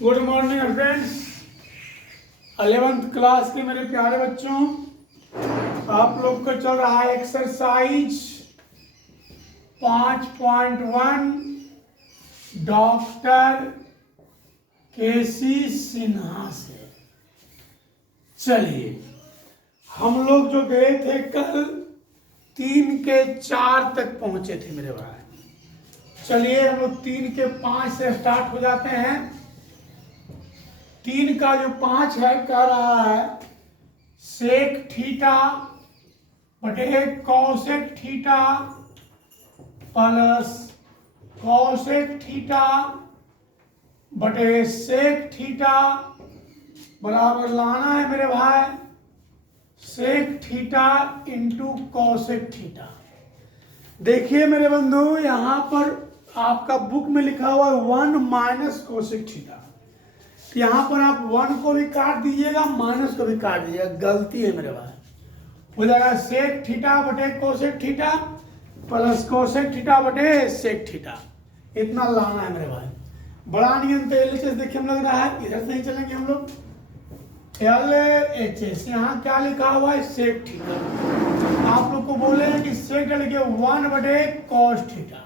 Good morning friends. 11th class के मेरे प्यारे बच्चों, आप लोग का चल रहा है एक्सरसाइज 5.1 डॉक्टर केसी सिन्हा से। चलिए, हम लोग जो गए थे कल 3 के 4 तक पहुंचे थे मेरे भाई। चलिए हम लोग 3 के 5 से स्टार्ट हो जाते हैं। 3 का जो 5 है कह रहा है सेक थीटा बटे cosec theta plus cosec theta बटे सेक थीटा बराबर लाना है मेरे भाई sec theta into cosec theta. देखिए मेरे बंधु, यहां पर आपका बुक में लिखा हुआ है 1 माइनस कोसेक थीटा। यहां पर आप 1 को भी काट दीजिएगा, माइनस को भी काट दीजिएगा, गलती है मेरे भाई। हो जाएगा सेक थीटा बटे cosec theta plus cosec theta बटे सेक थीटा। इतना लाना है मेरे भाई। बड़ा नियम तो एलएचएस देखिए हम लग रहा है, इधर से ही चलेंगे हम लोग। एलएचएस यहाँ क्या लिखा हुआ है सेक थीटा। आप लोग को बोले हैं कि सेक लिखिए 1 बटे कॉस थीटा।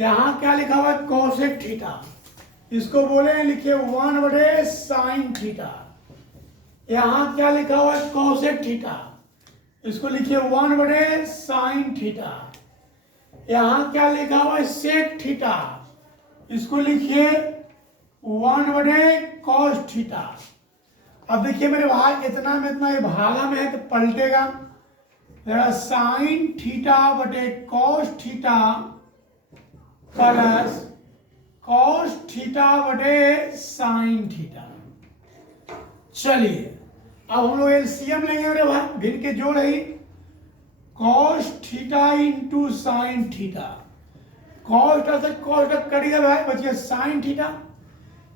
यहाँ क्या लिखा हुआ है कॉसेक थीटा। इसको बोले हैं लिखिए 1 बटे साइन थीटा। यहाँ क्या लिखा हुआ है कॉसेक थीटा। इसको लिखिए 1 बटे साइन थीटा। यहाँ क्या लिखा हुआ है सेक थीटा। इसको लिखिए 1 बटे कॉस थीटा। अब देखिए मेरे भाई, इतना में इतना ये भागा में है तो पलटेगा। साइन थीटा बटे cos theta plus cos theta बटे साइन थीटा। चलिए अब हम लोग एलसीएम लेंगे मेरे भाई, भिन्न के जोड़ है cos theta into sine theta. Cos से कॉस कट गया भाई, बचिए साइन थीटा।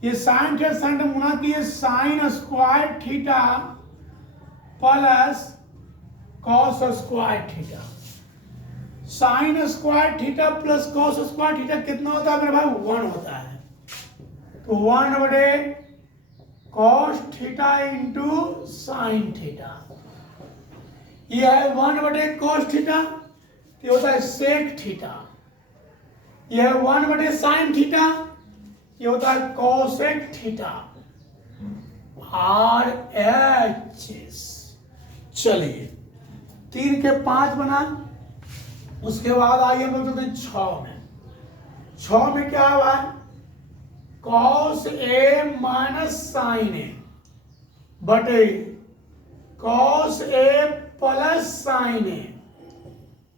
ये साइन थीटा साइन गुना किए sign square theta plus cos square theta. Sign square theta plus cos square theta कितना होता है मेरे भाई 1 होता है। तो 1 बटे cos theta into sine theta. ये है 1 बटे कॉस थीटा, ये होता है सेक थीटा। ये है 1 बटे साइन थीटा, ये होता है कॉसेक थीटा। RHS। चलिए 3 के 5 बना। उसके बाद आइए हम लोग चलते हैं 6 में। 6 में क्या हुआ है कॉस ए माइनस साइन ए बटे कॉस ए प्लस साइन ए।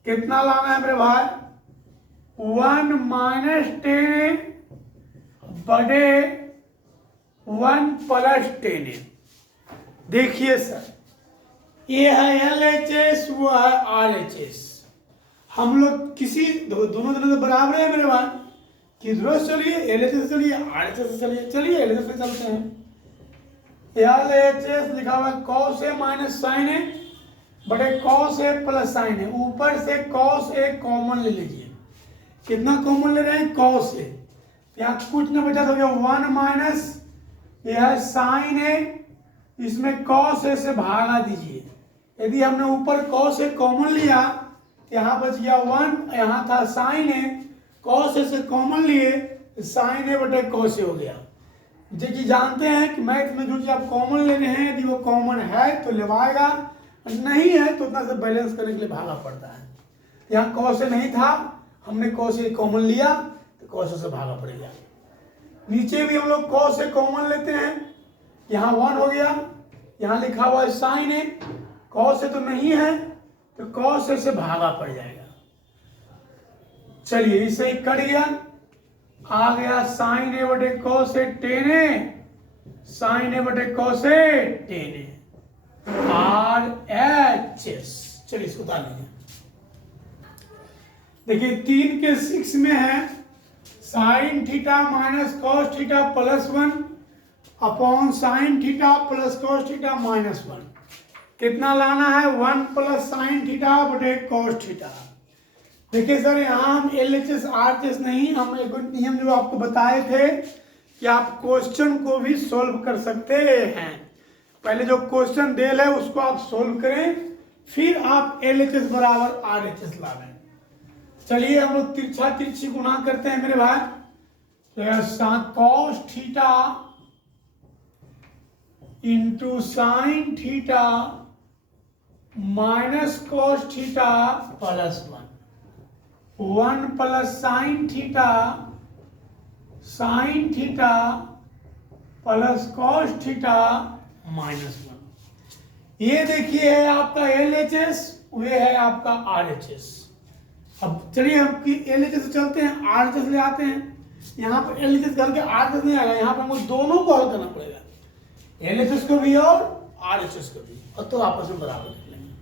कितना लाना है मेरे भाई 1 माइनस टेन ए बटे 1 प्लस टेन ए। देखिए सर, ये है LHS, वो है RHS। हम लोग किसी दोनों से बराबर है मेरे भाई। किधरों से चलिए LHS से चलिए RHS से चलिए। चलिए LHS से चलते हैं। LHS लिखा हुआ है कॉस ए माइनस साइन ए बटे कॉस ए प्लस साइन ए। ऊपर से कॉस ए कॉमन ले लीजिए। कितना कॉमन ले रहे हैं कॉस ए, यहाँ कुछ ना बचा तो 1 माइनस यह है साइन ए, इसमें कॉस ए से भागा दीजिए। यदि हमने ऊपर कॉस ए कॉमन लिया तो यहाँ बच गया 1, यहाँ था साइन ए, कॉस ए से कॉमन लिए साइन ए बटे कॉस ए हो गया। देखिए जानते हैं कि मैथ में जो चीज आप कॉमन लेने हैं, यदि वो कॉमन है तो लेवाएगा, नहीं है तो उतना से बैलेंस करने के लिए भागा पड़ता है। यहाँ कॉस ए नहीं था, हमने कॉस ए कॉमन लिया तो कॉस ए से भागा पड़ेगा। नीचे भी हम लोग कॉस ए कॉमन लेते हैं, यहाँ 1 हो गया, यहाँ लिखा हुआ है साइन ए, कॉस ए तो नहीं है तो कॉस ए से भागा पड़ जाएगा। चलिए इसे ही कट गया, आ गया साइन ए बटे cos A ten A, sign ए बटे cos A ten A. RHS। चलिए इसको उतार लीजिए। देखिए 3 के 6 में है sign theta minus cos theta plus 1 upon sine theta plus cos theta minus 1। कितना लाना है 1 प्लस साइन थीटा बटे कॉस थीटा। देखिए सर, यहाँ हम LHS RHS नहीं, हम एक नियम जो आपको बताए थे कि आप क्वेश्चन को भी सोल्व कर सकते हैं। पहले जो क्वेश्चन डेल है उसको आप सोल्व करें, फिर आप LHS बराबर RHS लावें। चलिए हम लोग तिरछा तिरछी गुणा करते हैं मेरे भाई। तो cos theta into sine theta minus cos theta plus 1 plus sine theta plus cos theta minus 1। ये देखिए है आपका LHS, ये है आपका RHS। अब चलिए हम LHS से चलते हैं, RHS ले आते हैं। यहाँ पर LHS करके RHS नहीं आएगा, यहाँ पर हमको दोनों को हल करना पड़ेगा, LHS को भी और RHS को भी, और तो आपस में बराबर कर लेंगे।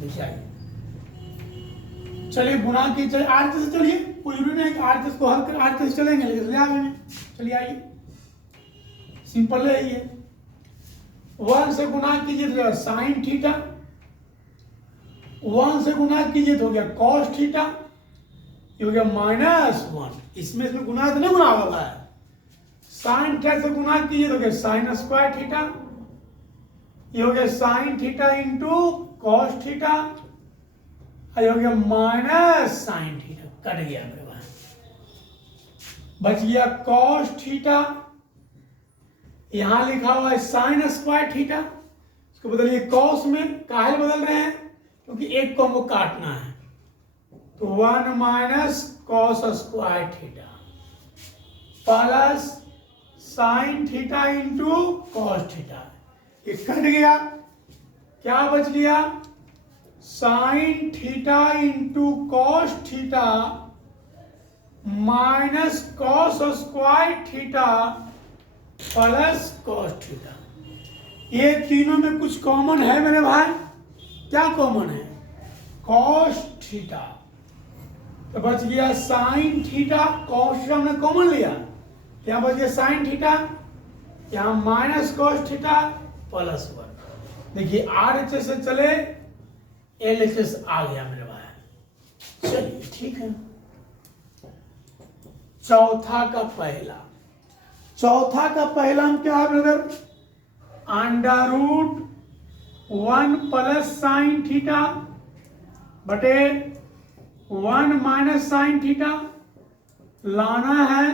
देखिए आइए, चलिए गुणा की, चलिए RHS से चलिए, कोई जरूरी नहीं कि RHS को हल कर RHS चलेंगे, लेकिन ले आएंगे। चलिए आइए, सिंपल है ये। 1 से गुणा कीजिए तो साइन थीटा, 1 से गुणा कीजिए तो हो गया कॉस थीटा, ये हो गया -1। इसमें गुणा तो नहीं गुणा होगा है। साइन थीटा से गुणा कीजिए तो हो गया साइन स्क्वायर थीटा, ये हो गया sine theta into cos theta, ये हो गया माइनस साइन थीटा, कट गया मेरे भाई, बच गया कॉस थीटा। यहां लिखा हुआ है साइन स्क्वायर थीटा, इसको बदलिए कॉस में, काहे बदल रहे हैं क्योंकि एक को हमको काटना है, तो 1 minus cos square theta plus sine theta into cos theta, ये कट गया, क्या बच गया sine theta into cos theta minus cos square theta plus cos theta. ये तीनों में कुछ कॉमन है मेरे भाई, क्या कॉमन है, कॉस थीटा, तो बच गया साइन थीटा, कॉस थीटा हमने कॉमन लिया, यहाँ बच गया साइन थीटा, यहाँ माइनस कॉस थीटा प्लस 1। देखिए RHS से चले LHS आ गया मेरे भाई। चलिए ठीक है, चौथा का पहला हम क्या है ब्रदर, √1 प्लस साइन थीटा बटे 1 माइनस साइन थीटा, लाना है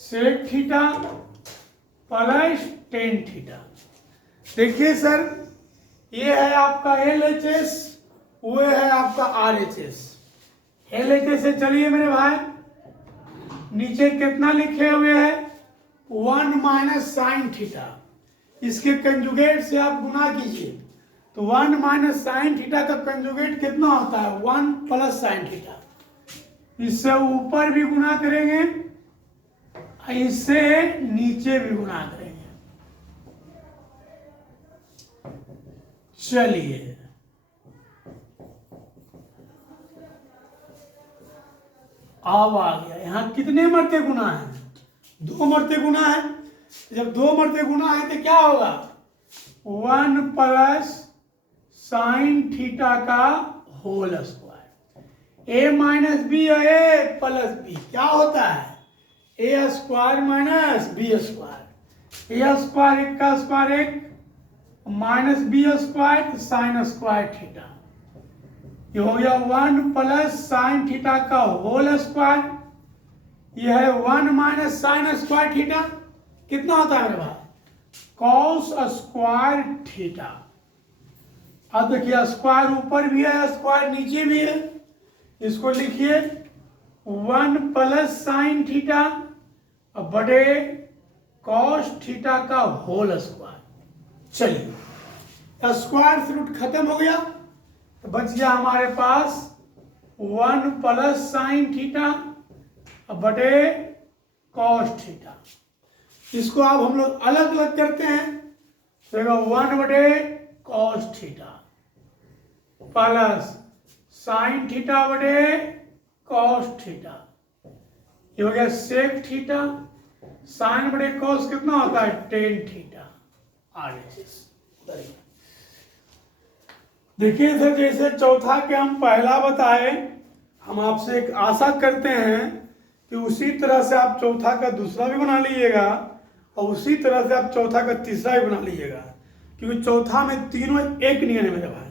sec theta plus tan theta. देखिए सर, ये है आपका LHS, वो है आपका RHS। LHS से चलिए मेरे भाई, नीचे कितना लिखे हुए हैं 1 माइनस साइन थीटा, इसके कंजुगेट से आप गुना कीजिए, तो 1 माइनस साइन थीटा का कंजुगेट कितना होता है 1 प्लस साइन थीटा। इससे ऊपर भी गुना करेंगे, इससे नीचे भी गुना करेंगे। चलिए अब आ गया, यहां कितने मरते गुना है, 2 मरते गुना है। जब 2 मरते गुना है तो क्या होगा 1 प्लस साइन थीटा का whole square, a minus b और ए प्लस बी क्या होता है a square minus B square, a square 1 का square 1 minus B square sine square theta, ये हो गया 1 प्लस साइन थीटा का होल स्क्वायर, ये है 1 माइनस साइन स्क्वायर थीटा, कितना होता है मेरे भाई कॉस स्क्वायर थीटा। अब देखिए स्क्वायर ऊपर भी है स्क्वायर नीचे भी है, इसको लिखिए 1 प्लस साइन थीटा बटे कॉस थीटा का होल स्क्वायर। चलिए स्क्वायर से रूट खत्म हो गया, तो बच गया हमारे पास 1 प्लस साइन थीटा बटे कॉस थीटा। इसको अब हम लोग अलग अलग करते हैं, तो 1 बटे cos theta plus sine theta बटे कॉस थीटा, ये हो गया सेक थीटा, साइन बटे कॉस कितना होता है टेन थीटा RHS। देखिए सर, जैसे चौथा के हम पहला बताए, हम आपसे एक आशा करते हैं तो उसी तरह से आप चौथा का दूसरा भी बना लीजिएगा और उसी तरह से आप चौथा का तीसरा भी बना लीजिएगा, क्योंकि चौथा में तीनों एक नियम है मेरे भाई।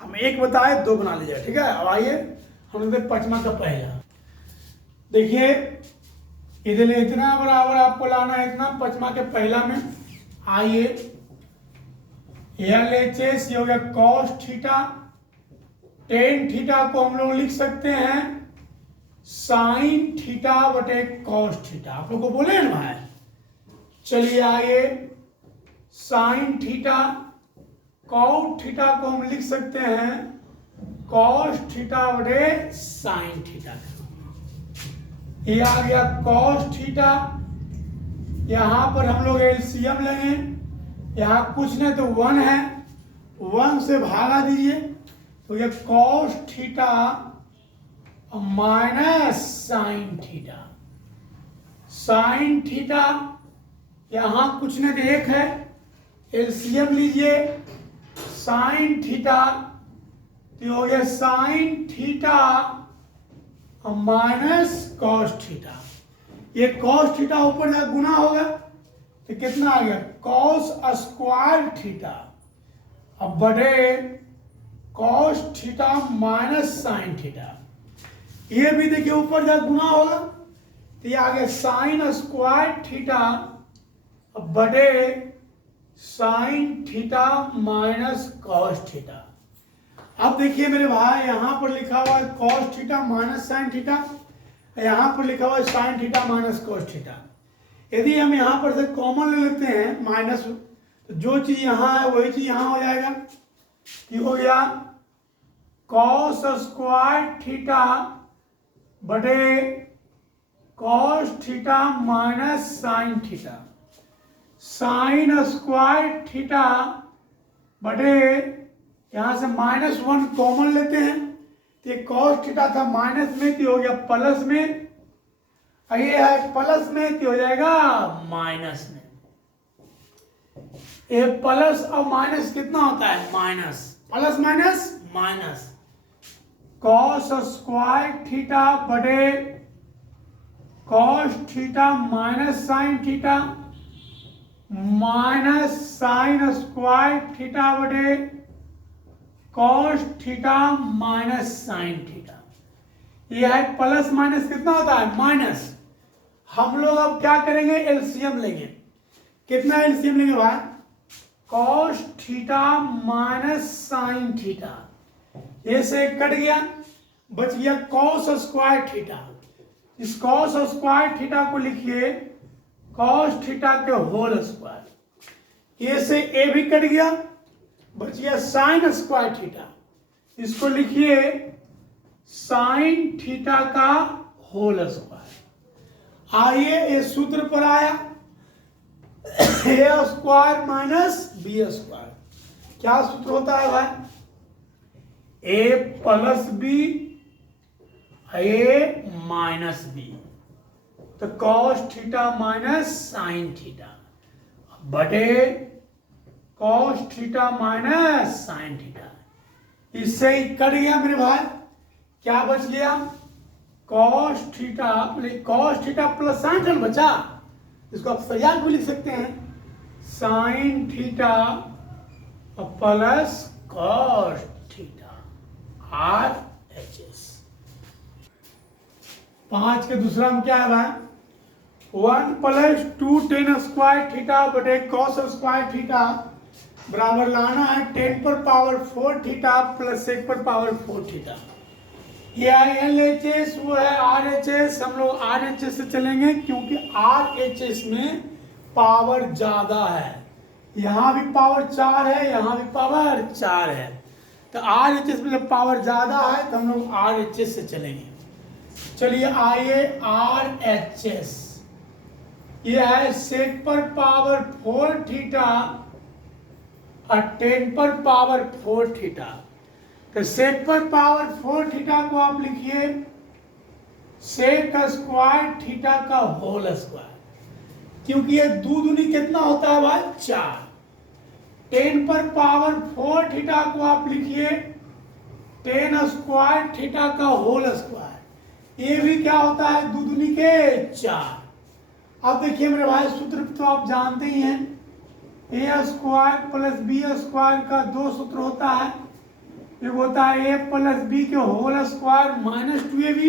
हम एक बताए, दो बना लीजिए, ठीक है। अब आइए हम लोग पांचवा का पहला देखिए, इधर इतना बराबर आपको लाना है इतना, पांचवा के पहला में आइए LHS ये हो गया कॉस थीटा, टेन थीटा को हम लोग लिख सकते हैं साइन थीटा बटे कॉस थीटा। आप लोग को बोले ना भाई, चलिए आइए साइन थीटा, कॉस थीटा को हम लिख सकते हैं कॉस थीटा बटे साइन थीटा। ये आ गया कॉस थीटा, यहां पर हम लोग एलसीएम लेंगे, यहां कुछ नहीं तो 1 है, 1 से भागा दीजिए तो ये cos theta minus sine theta. Sine theta यहां कुछ नहीं तो 1 है, एलसीएम लीजिए, साइन थीटा तो हो गया sign theta minus cos theta. ये कॉस थीटा ऊपर जाकर गुना होगा तो कितना आ गया कॉस स्क्वायर थीटा, अब बड़े cos theta minus sine theta. ये भी देखिए ऊपर जाकर गुना होगा तो ये आ गया साइन स्क्वायर थीटा, अब बड़े sign theta minus cos theta. अब देखिए मेरे भाई, यहां पर लिखा हुआ है cos theta minus sine theta, यहां पर लिखा हुआ है sign theta minus cos theta. यदि हम यहां पर से कॉमन ले लेते हैं माइनस, तो जो चीज यहां है वही चीज यहां हो जाएगा। ये हो गया कॉस स्क्वायर थीटा बटे cos theta minus sine theta, sign square theta बटे यहां से -1 कॉमन लेते हैं तो ये कॉस थीटा था माइनस में तो हो गया प्लस में, ये है प्लस में तो हो जाएगा माइनस में। ये प्लस और माइनस कितना होता है minus, plus minus minus, cos square theta बटे cos theta minus sine theta minus sine square theta बटे cos theta minus sine theta. यह है प्लस माइनस कितना होता है माइनस। हम लोग अब क्या करेंगे एलसीएम लेंगे, कितना एलसीएम लेंगे भाई, cos theta minus sine theta, ये से कट गया, बच गया कॉस स्क्वायर थीटा। इस कॉस स्क्वायर थीटा को लिखिए कॉस थीटा के होल स्क्वायर, ये से ए भी कट गया, बच गया साइन स्क्वायर थीटा, इसको लिखिए साइन थीटा का होल स्क्वायर। आइए ये सूत्र पर आया A square minus B square, क्या सूत्र होता है भाई, A plus B A minus B, तो cos theta minus sine theta बटे cos theta minus sine theta. इससे ही कट गया मेरे भाई, क्या बच गया cos theta plus sine theta बचा, इसको आप सजाक भी लिख सकते हैं sine theta plus cos theta RHS। 5 के दूसरा में क्या है भाई, 1 + 2 tan स्क्वायर थीटा बटे कॉस स्क्वायर थीटा बराबर लाना है 10 पर पावर 4 थीटा प्लस 1 पर पावर 4 थीटा। ये LHS वो है RHS, हम लोग RHS से चलेंगे क्योंकि RHS में पावर ज्यादा है, यहाँ भी पावर 4 है, यहाँ भी पावर 4 है, तो RHS में पावर ज्यादा है तो हम लोग RHS से चलेंगे। चलिए आइए RHS, ये है sec पर पावर 4 थीटा और 10 पर पावर 4 थीटा, तो sec पर पावर 4 थीटा को आप लिखिए sec स्क्वायर थीटा का होल स्क्वायर, क्योंकि ये 2 दूनी कितना होता है भाई 4। 10 पर पावर 4 थीटा को आप लिखिए 10 स्क्वायर थीटा का होल स्क्वायर, ये भी क्या होता है, 2 दूनी के 4। अब देखिए मेरे भाई सूत्र तो आप जानते ही हैं, ए स्क्वायर प्लस बी स्क्वायर का 2 सूत्र होता है। एक होता है ए प्लस बी के होल स्क्वायर माइनस 2ab,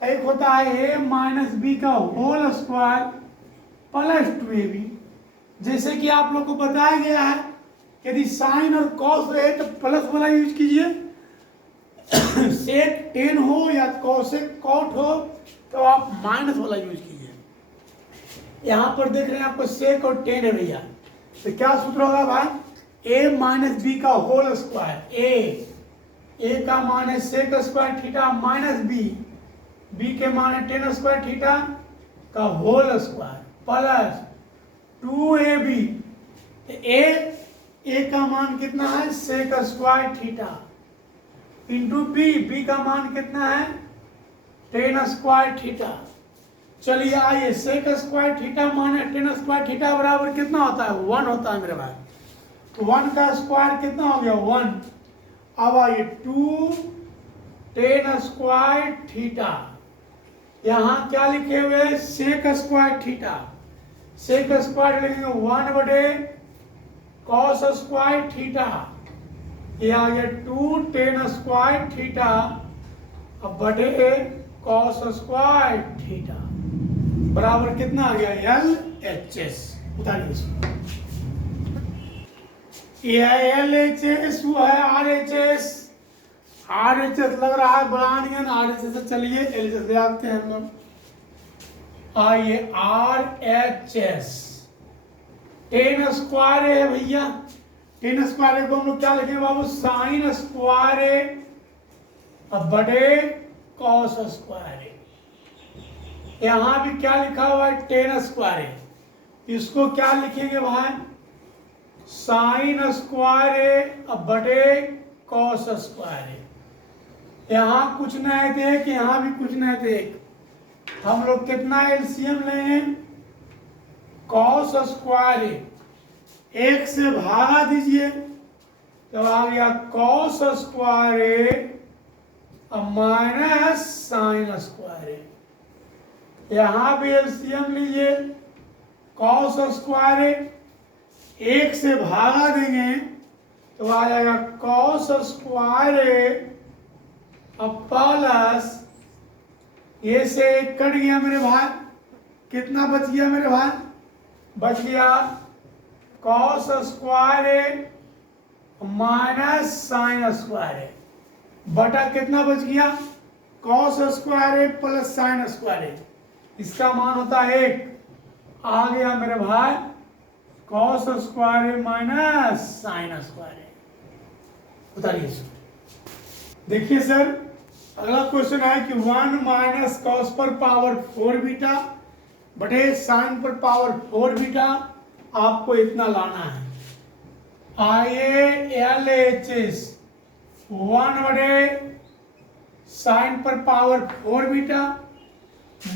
एक होता है ए माइनस बी का होल स्क्वायर प्लस 2ab। जैसे कि आप लोग को बताया गया है, यदि साइन और कॉस रहे तो प्लस वाला यूज कीजिए, सेक टेन हो या कॉसेक कॉट हो तो आप माइनस वाला यूज कीजिए। यहां पर देख रहे हैं आपको सेक और टेन है भैया, तो क्या सूत्र होगा भाई, ए माइनस बी का होल स्क्वायर, ए का मान है sec square theta minus b के मान है टेन स्क्वायर थीटा का whole square plus 2ab। A का मान कितना है, sec square theta into b का मान कितना है, टेन स्क्वायर थीटा। चलिए आइए, सेक स्क्वायर थीटा मान है टेन स्क्वायर थीटा बराबर कितना होता है, 1 होता है मेरे भाई। तो 1 का स्क्वायर कितना हो गया, 1। अब आइए 2 टेन स्क्वायर थीटा, यहां क्या लिखे हुए, sec square theta, sec square लिखेंगे 1 बटे कॉस स्क्वायर थीटा, ये आ गया 2 टेन स्क्वायर थीटा अब बटे कॉस स्क्वायर थीटा बराबर कितना आ गया, LHS। उतारिए इसको, यह LHS वो है RHS, RHS लग रहा है बड़ा नियन, RHS से चलिए LHS ले आते हैं हम लोग। आइए RHS टेन स्क्वायर है भैया, टेन स्क्वायर को हम लोग क्या लिखेंगे बाबू, साइन स्क्वायर है अब बटे कॉस स्क्वायर है। यहां भी क्या लिखा हुआ है, टेन स्क्वायर है, इसको क्या लिखेंगे भाई, साइन स्क्वायर है अब बटे कॉस स्क्वायर है। यहां कुछ नहीं देख, यहां भी कुछ नहीं देख, हम लोग कितना एलसीएम लेंगे, कॉस स्क्वायर है, एक से भागा दीजिए तो आ गया कॉस स्क्वायर है अब माइनस साइन स्क्वायर है। यहां भी एलसीएम लीजिए, कॉस स्क्वायर है, एक से भागा देंगे तो आ जाएगा कॉस स्क्वायर है अब प्लस, ये से एक कट गया मेरे भाई, कितना बच गया मेरे भाई, बच गया कॉस स्क्वायर है माइनस साइन स्क्वायर है बटा कितना बच गया, कॉस स्क्वायर है प्लस साइन स्क्वायर है, इसका मान होता है 1, आ गया मेरे भाई कॉस स्क्वायर है माइनस साइन स्क्वायर है। उतारिए सर, देखिए सर अगला क्वेश्चन है कि 1 माइनस कॉस पर पावर 4 बीटा बटे साइन पर पावर 4 बीटा, आपको इतना लाना है। आइए LHS 1 बटे साइन पर पावर 4 बीटा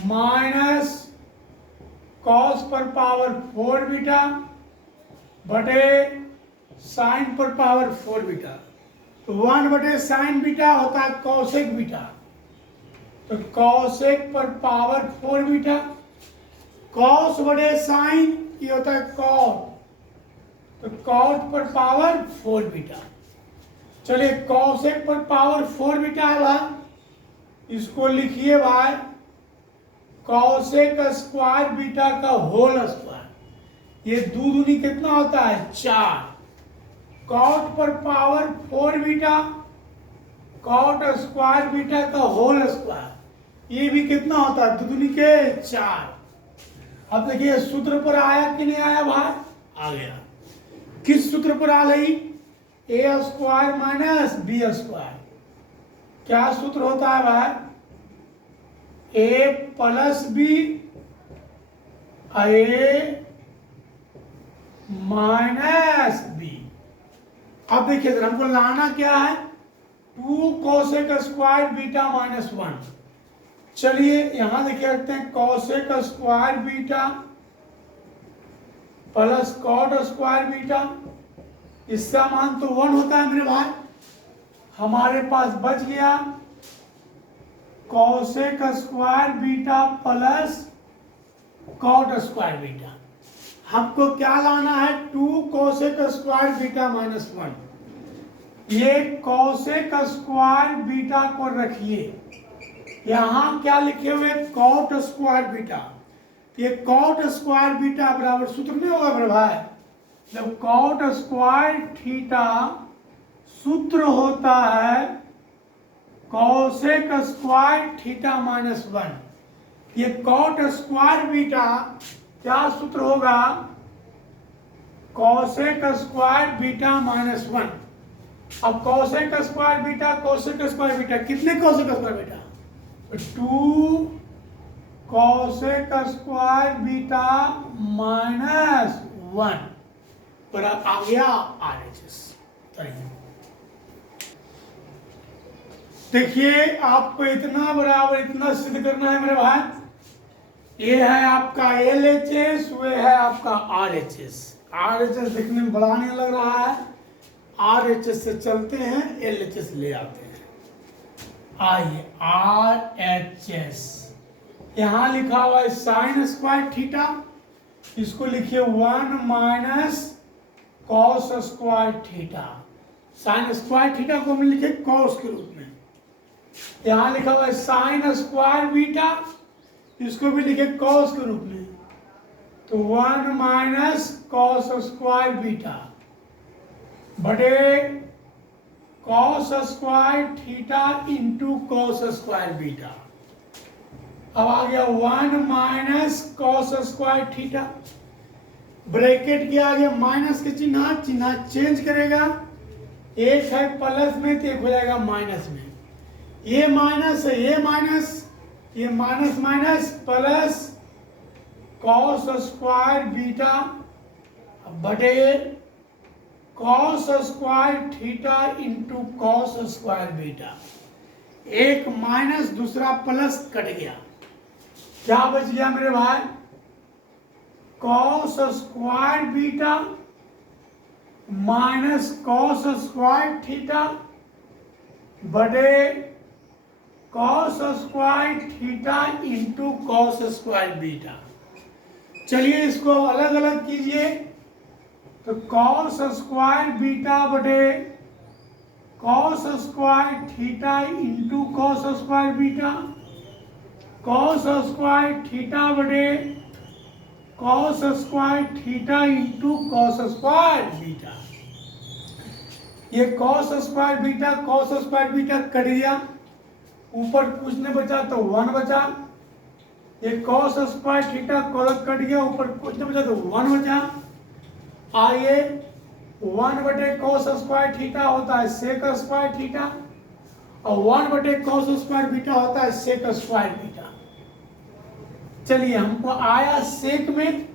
माइनस कॉस पर पावर 4 बीटा बटे साइन पर पावर 4 बीटा। तो 1 बटे साइन बीटा होता है कॉसेक बीटा, तो कॉसेक पर पावर 4 बीटा, कॉस बटे साइन ये होता है कॉट, तो कॉट पर पावर 4 बीटा। चलिए कॉसेक पर पावर 4 बीटा है भाई, इसको लिखिए भाई कॉसेक स्क्वायर बीटा का होल स्क्वायर, ये 2 दूनी कितना होता है 4, कॉट पर power 4 beta cot square beta का होल स्क्वायर, ये भी कितना होता है 2 दूनी के 4। अब देखिए सूत्र पर आया कि नहीं आया भाई, आ गया। किस सूत्र पर आ गई, ए स्क्वायर माइनस बी स्क्वायर, क्या सूत्र होता है भाई, A plus B A minus B. अब देखिए सर हमको लाना क्या है, 2 कोसेक स्क्वायर बीटा माइनस 1। चलिए यहां देखिए रखते हैं cosec square beta plus cot square beta, इसका मान तो 1 होता है मेरे भाई, हमारे पास बच गया cosec square beta plus cot square beta. हमको क्या लाना है? 2 कॉसेक स्क्वायर बीटा माइनस 1। ये कॉसेक स्क्वायर बीटा को रखिए, यहाँ क्या लिखे हुए? Cot square beta. ये कॉट स्क्वायर बीटा बराबर सूत्र नहीं होगा मेरे भाई? जब कॉट स्क्वायर थीटा सूत्र होता है कॉसेक स्क्वायर थीटा माइनस 1। ये कॉट स्क्वायर बीटा क्या सूत्र होगा? Cosec square beta minus 1। अब कॉसेक स्क्वायर बीटा कितने cosec square beta? 2 cosec square beta minus 1 पर आ गया RHS। देखिए आपको इतना बराबर इतना सिद्ध करना है मेरे भाई। ये है आपका LHS, वो है आपका RHS। RHS देखने में बड़ा नहीं लग रहा है, RHS से चलते हैं LHS ले आते हैं। आइए RHS यहाँ लिखा हुआ है साइन स्क्वायर थीटा, इसको लिखिए 1 minus cos square theta. Sign square theta को हम लिखे कॉस के रूप में। यहाँ लिखा हुआ है साइन स्क्वायर बीटा, इसको भी लिखे कॉस के रूप में। तो 1 माइनस कॉस स्क्वायर बीटा बटे cos square theta into cos square beta. अब आ गया 1 minus cos square theta, bracket के आगे माइनस के चिन्ह चेंज करेगा। एक है प्लस में तो एक हो जाएगा माइनस में। ये माइनस है, ये minus minus plus cos square beta बटे cos square theta into cos square beta. एक माइनस दूसरा प्लस कट गया, क्या बच गया मेरे भाई? Cos square beta minus cos square theta बटे cos square theta into cos square beta. चलिए इसको अलग अलग कीजिए। तो कॉस स्क्वायर बीटा बटे cos square theta into cos square beta, cos square theta बटे cos square theta into cos square beta. ये कॉस स्क्वायर बीटा कट गया, ऊपर कुछ नहीं बचा तो 1 बचा। ये कॉस स्क्वायर थीटा कट गया, ऊपर कुछ नहीं बचा तो 1 बचा। आइए 1 बटे कॉस स्क्वायर थीटा होता है सेक स्क्वायर थीटा और 1 बटे कॉस स्क्वायर बीटा होता है सेक स्क्वायर बीटा। चलिए हमको आया सेक में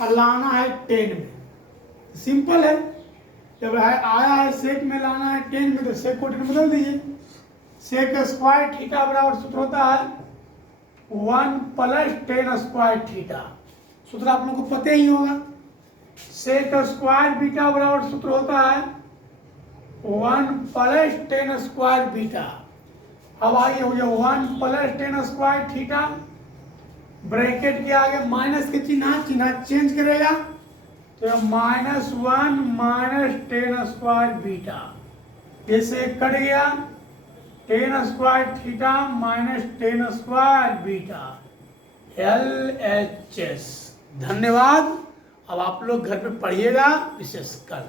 और लाना है टेन में। सिंपल है, जब आया है सेक में लाना है टेन में तो सेक को टेन बदल दीजिए। सेक स्क्वायर थीटा बराबर सूत्र होता है 1 प्लस टेन स्क्वायर थीटा। सूत्र आप लोगों को पता ही होगा। सेक स्क्वायर बीटा बराबर सूत्र होता है 1 प्लस टेन स्क्वायर बीटा। अब आइए हो गया 1 plus ten square theta, bracket के आगे माइनस के चिन्ह चेंज करेगा तो -1 माइनस टेन स्क्वायर बीटा। इसे कट गया ten square theta minus ten square beta LHS। धन्यवाद। अब आप लोग घर पे पढ़िएगा विशेष कल।